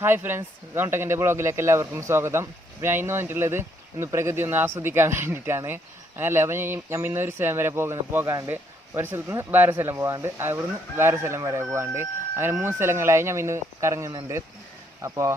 Hi friends, ഗോൺടെക്കിൻ്റെ ബ്ലോഗിലേക്ക് എല്ലാവർക്കും സ്വാഗതം. അപ്പോൾ ഞാൻ ഇന്ന് വന്നിട്ടുള്ളത് പ്രകൃതി ഒന്ന് ആസ്വദിക്കാൻ വേണ്ടിയിട്ടാണ്. അങ്ങനല്ല, അപ്പോൾ ഞാൻ ഇന്നൊരു സ്ഥലം വരെ പോകാണ്ട്, ഒരു സ്ഥലത്ത് നിന്ന് വേറെ സ്ഥലം പോകാണ്ട്, അവിടുന്ന് വേറെ സ്ഥലം വരെ പോകാണ്ട്, അങ്ങനെ 3 സ്ഥലങ്ങളായി ഞാൻ ഇന്ന് കറങ്ങുന്നുണ്ട്. അപ്പോൾ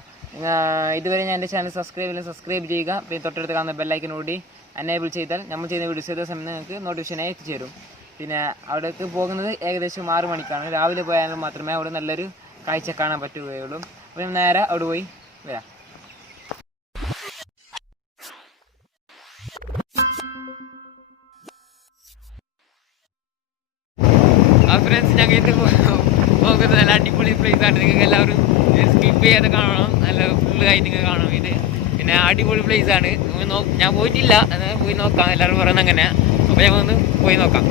ഇതുവരെ ഞാൻ എൻ്റെ ചാനൽ സബ്സ്ക്രൈബ് ചെയ്യുക. പിന്നെ തൊട്ടടുത്ത് കാണുന്ന ബെല്ലൈക്കനോടി എനേബിൾ ചെയ്താൽ നമ്മൾ ചെയ്യുന്ന വീഡിയോസ് ചെയ്ത സമയം നിങ്ങൾക്ക് നോട്ടിഫിക്കേഷനായി എത്തിച്ചേരും. പിന്നെ അവിടേക്ക് പോകുന്നത് ഏകദേശം 6 മണിക്കാണ്. രാവിലെ പോയാൽ മാത്രമേ അവിടെ നല്ലൊരു കാഴ്ച കാണാൻ പറ്റുകയുള്ളൂ. അപ്പോൾ നേരെ അവിടെ പോയി വരാം. ഫ്രണ്ട്സ്, ഞങ്ങൾ ഇത് പോകുന്നത് നല്ല അടിപൊളി പ്ലേസ് ആണ്. നിങ്ങൾക്ക് എല്ലാവരും സ്കിപ്പ് ചെയ്യാതെ കാണണം, നല്ല ഫുള്ളായി നിങ്ങൾ കാണണം. ഇത് പിന്നെ അടിപൊളി പ്ലേസ് ആണ്. ഞാൻ പോയിട്ടില്ല, പോയി നോക്കാം. എല്ലാവരും പറയുന്നത് അങ്ങനെ. അപ്പോൾ ഞങ്ങൾ ഒന്ന് പോയി നോക്കാം.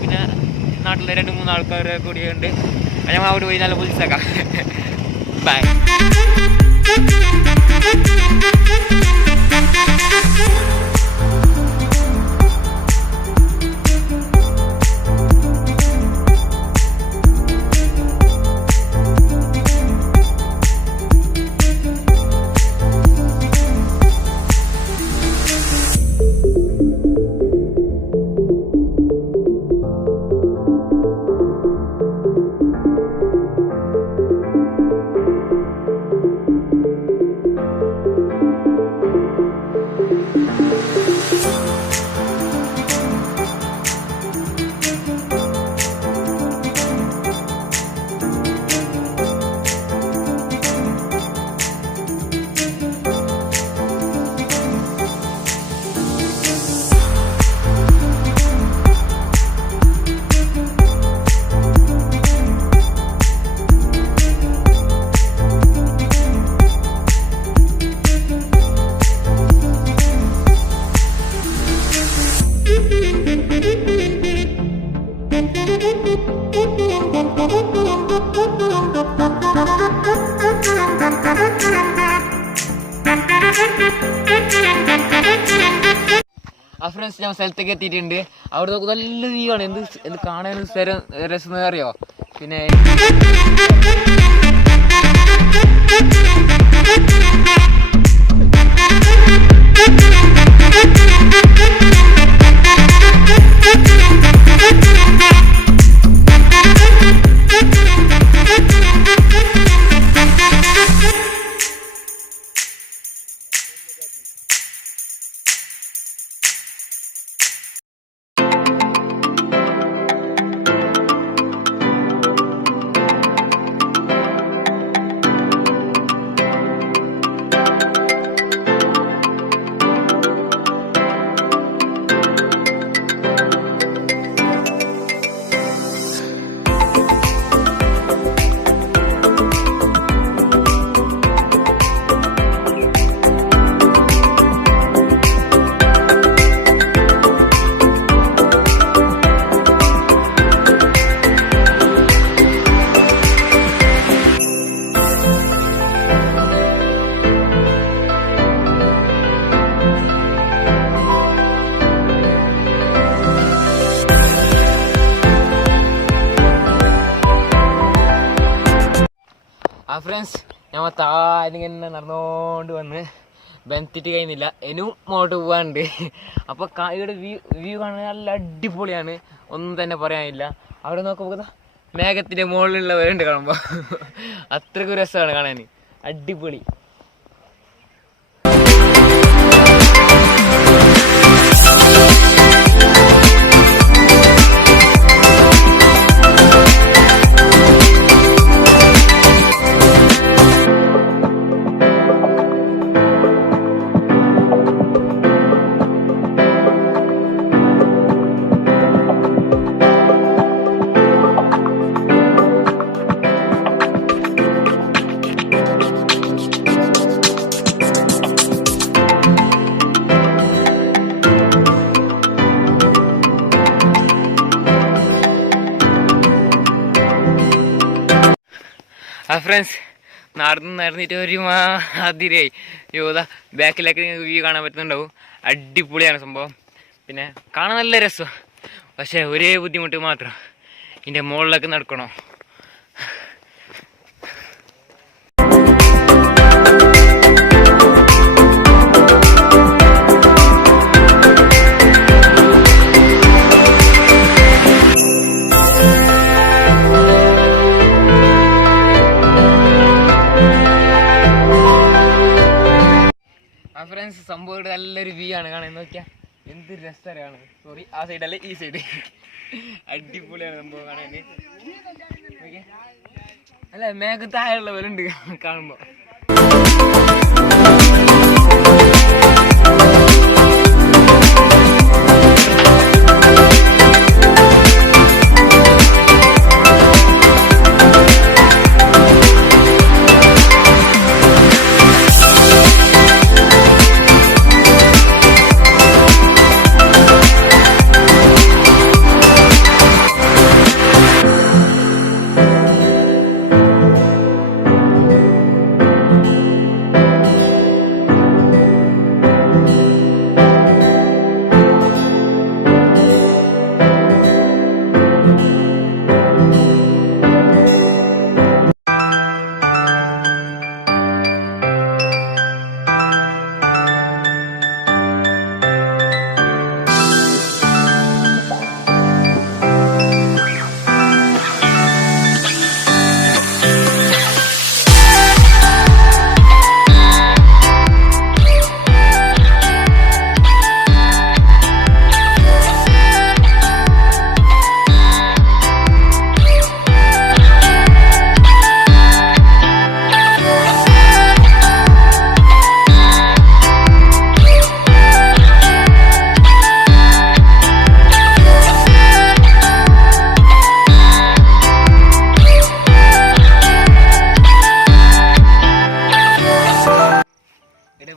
പിന്നെ നാട്ടിലെ 2-3 ആൾക്കാർ കൂടിയുണ്ട്. ഞങ്ങൾ അവിടെ പോയി നല്ല പൊളിച്ചേക്കാം. ബൈ. ഫ്രണ്ട്സ്, ഞാൻ സ്ഥലത്തേക്ക് എത്തിയിട്ടുണ്ട്. അവിടെ നോക്കും, നല്ല വ്യൂ ആണ്. എന്ത് കാണാൻ രസം അറിയോ? പിന്നെ ഫ്രണ്ട്സ്, ഞാൻ താരിങ്ങനെ നടന്നുകൊണ്ട് വന്ന് ബെൻത്തിട്ട് കഴിയുന്നില്ല. ഇനിയും അങ്ങോട്ട് പോകാനുണ്ട്. അപ്പോൾ ഇവിടെ വ്യൂ കാണാൻ നല്ല അടിപൊളിയാണ്, ഒന്നും തന്നെ പറയാനില്ല. അവിടെ നോക്കുമ്പോൾ മേഘത്തിൻ്റെ മുകളിലുള്ളവരുണ്ട് കാണുമ്പോൾ. അത്രയ്ക്ക് രസമാണ് കാണാൻ, അടിപൊളി. ഫ്രണ്ട്സ് നടന്നിട്ട് ഒരു മാതിരിയായി. യോധ ബാക്കിലൊക്കെ വ്യൂ കാണാൻ പറ്റുന്നുണ്ടാവും. അടിപൊളിയാണ് സംഭവം. പിന്നെ കാണാൻ നല്ല രസം. പക്ഷേ ഒരേ ബുദ്ധിമുട്ട് മാത്രം, ഇതിൻ്റെ മുകളിലൊക്കെ നടക്കണോ. ഫ്രണ്ട്സ് സംഭവം നല്ലൊരു വ്യൂ ആണ് കാണാൻ. നോക്കിയാൽ എന്ത് രസമാണ്. സോറി, ആ സൈഡല്ലേ ഈ സൈഡ്. അടിപൊളിയാണ് സംഭവം കാണാൻ. ഓക്കെ, അല്ല മേഘത്തായുള്ള പോലെ ഉണ്ട് കാണുമ്പോൾ.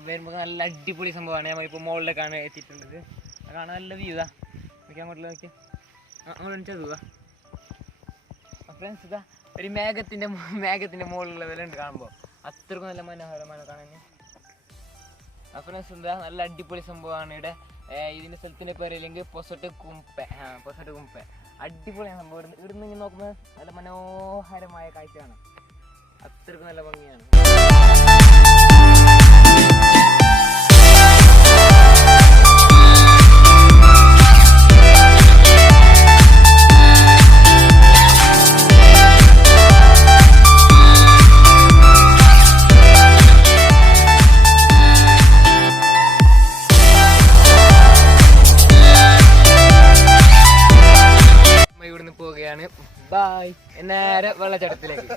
വരുമ്പോൾ നല്ല അടിപൊളി സംഭവമാണ്. നമ്മളിപ്പോൾ മുകളിലേക്കാണ് എത്തിയിട്ടുള്ളത്. കാണാൻ നല്ല വ്യൂ ഇതാ. നോക്കി അങ്ങോട്ട് നോക്കി, അങ്ങോട്ട് ചതുക ഫ്രണ്ട്സ്. ഇതാ ഒരു മേഘത്തിൻ്റെ മുകളിലുള്ള വില ഉണ്ട് കാണുമ്പോൾ. അത്രക്കും നല്ല മനോഹരമാണ് കാണാൻ. ഫ്രണ്ട്സ് എന്താ നല്ല അടിപൊളി സംഭവമാണ് ഇവിടെ. ഇതിൻ്റെ സ്ഥലത്തിൻ്റെ പേരില്ലെങ്കിൽ പൊസട്ട് കുംപെ. അടിപൊളിയാണ് സംഭവം. ഇവിടുന്ന് ഇങ്ങനെ നോക്കുമ്പോൾ നല്ല മനോഹരമായ കാഴ്ചയാണ്. അത്രക്കും നല്ല ഭംഗിയാണ്. ഇവിടുന്ന് പോവുകയാണ്. ബൈ. നേരെ വെള്ളച്ചാട്ടത്തിലേക്ക്.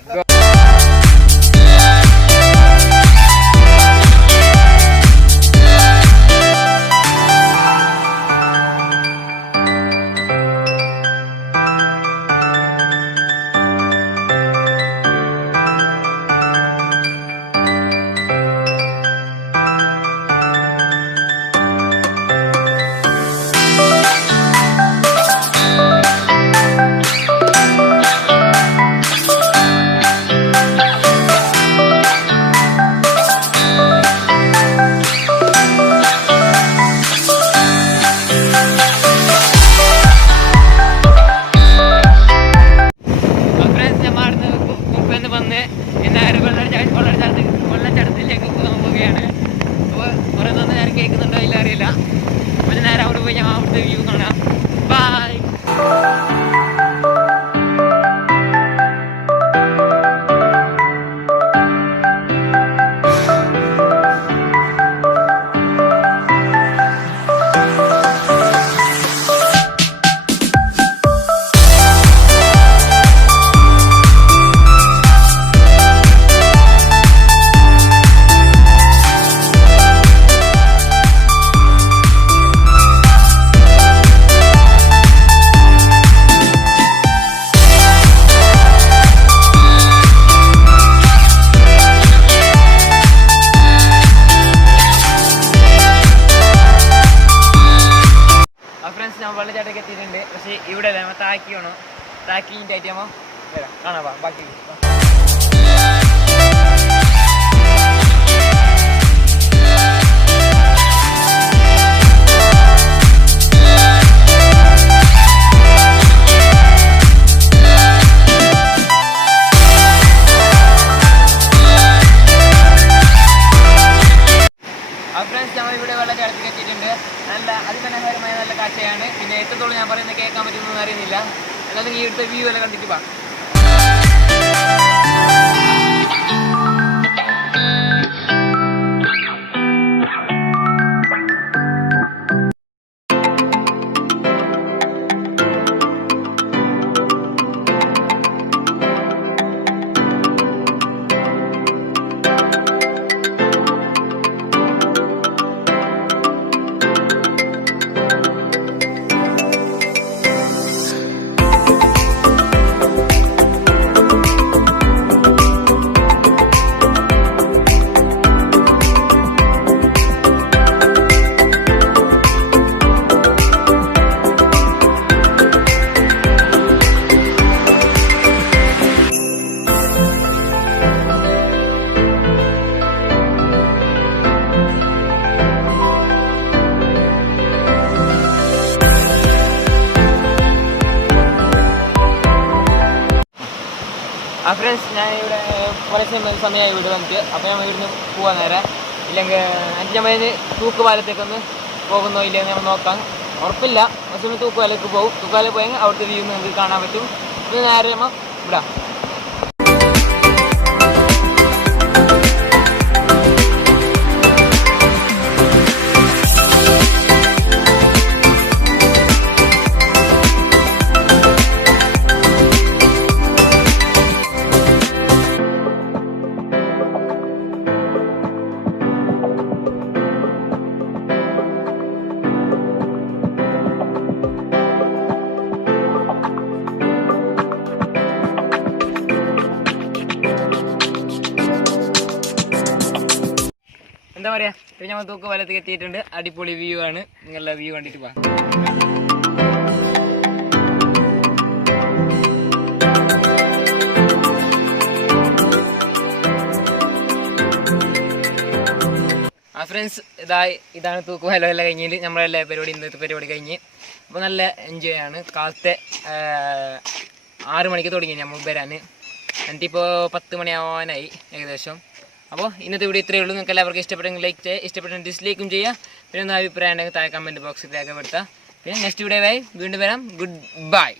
വെള്ളച്ചാട്ടത്തിലേക്ക് പോവുകയാണ്. അപ്പോൾ കുറേ നേരം നേരം കേൾക്കുന്നുണ്ടോ ഇല്ല അറിയില്ല. പിന്നെ നേരെ അവിടെ പോയി ഞാൻ അവിടുത്തെ വ്യൂ കാണാം. ബൈ. വെള്ളച്ചാട്ടൊക്കെ എത്തിയിട്ടുണ്ട്. പക്ഷേ ഇവിടെ അല്ല, നമ്മൾ താക്കി വേണം. താക്കിൻ്റെ ആയിട്ട് നമ്മൾ വരാം കാണാം. ബാക്കി ഇവിടെ വെള്ളത്തിൽ അടുത്ത് എത്തിയിട്ടുണ്ട്. നല്ല അതിമനോഹരമായ നല്ല കാഴ്ചയാണ്. പിന്നെ എത്രത്തോളം ഞാൻ പറയുന്നത് കേൾക്കാൻ പറ്റുമെന്ന് അറിയുന്നില്ല. എന്നാലും ഈ അടുത്ത വ്യൂ എല്ലാം കണ്ടിട്ട് പോവാം. ഫ്രണ്ട്സ്, ഞാൻ ഇവിടെ കുറേ സമയമായി വീട് വന്നിട്ട്. അപ്പോൾ ഞാൻ ഇവിടുന്ന് പോകാൻ നേരം ഇല്ലെങ്കിൽ 5 മണി തൂക്കുപാലത്തേക്കൊന്ന് പോകുന്നോ ഇല്ലെങ്കിൽ നമ്മൾ നോക്കാം. ഉറപ്പില്ല. പക്ഷേ തൂക്കുപാലത്തേക്ക് പോകും. തൂക്കുപാലയിൽ പോയെങ്കിൽ അവിടുത്തെ വ്യൂ നമുക്ക് കാണാൻ പറ്റും. ഇത് നേരെ നമ്മൾ വിടാം. എന്താ പറയുക, പിന്നെ നമ്മൾ തൂക്കുപാലത്തേക്ക് എത്തിയിട്ടുണ്ട്. അടിപൊളി വ്യൂ ആണ്. നിങ്ങളുടെ വ്യൂ കണ്ടിട്ട് പോകാം. ഫ്രണ്ട്സ്, ഇതാണ് തൂക്കുപാലം എല്ലാം കഴിഞ്ഞിട്ട് നമ്മളെല്ലാ ഇന്നത്തെ പരിപാടി കഴിഞ്ഞ്. അപ്പോൾ നല്ല എൻജോയ് ആണ്. കാലത്തെ 6 മണിക്ക് തുടങ്ങി നമ്മൾ വരാൻ. എന്നിട്ടിപ്പോൾ 10 മണിയാവാനായി ഏകദേശം. അപ്പോൾ ഇന്നത്തെ വീഡിയോ ഇത്രയേ ഉള്ളൂ. നിങ്ങൾക്ക് എല്ലാവർക്കും ഇഷ്ടപ്പെട്ടെങ്കിൽ ലൈക്ക് ചെയ്യുക, ഇഷ്ടപ്പെട്ടെങ്കിൽ ഡിസ്ലൈക്കും ചെയ്യുക. പിന്നെ ഒന്ന് അഭിപ്രായം ഉണ്ടെങ്കിൽ താഴെ കമൻറ്റ് ബോക്സിൽ രേഖപ്പെടുത്തുക. പിന്നെ നെക്സ്റ്റ് വീഡിയോ വീണ്ടും വരാം. Good bye.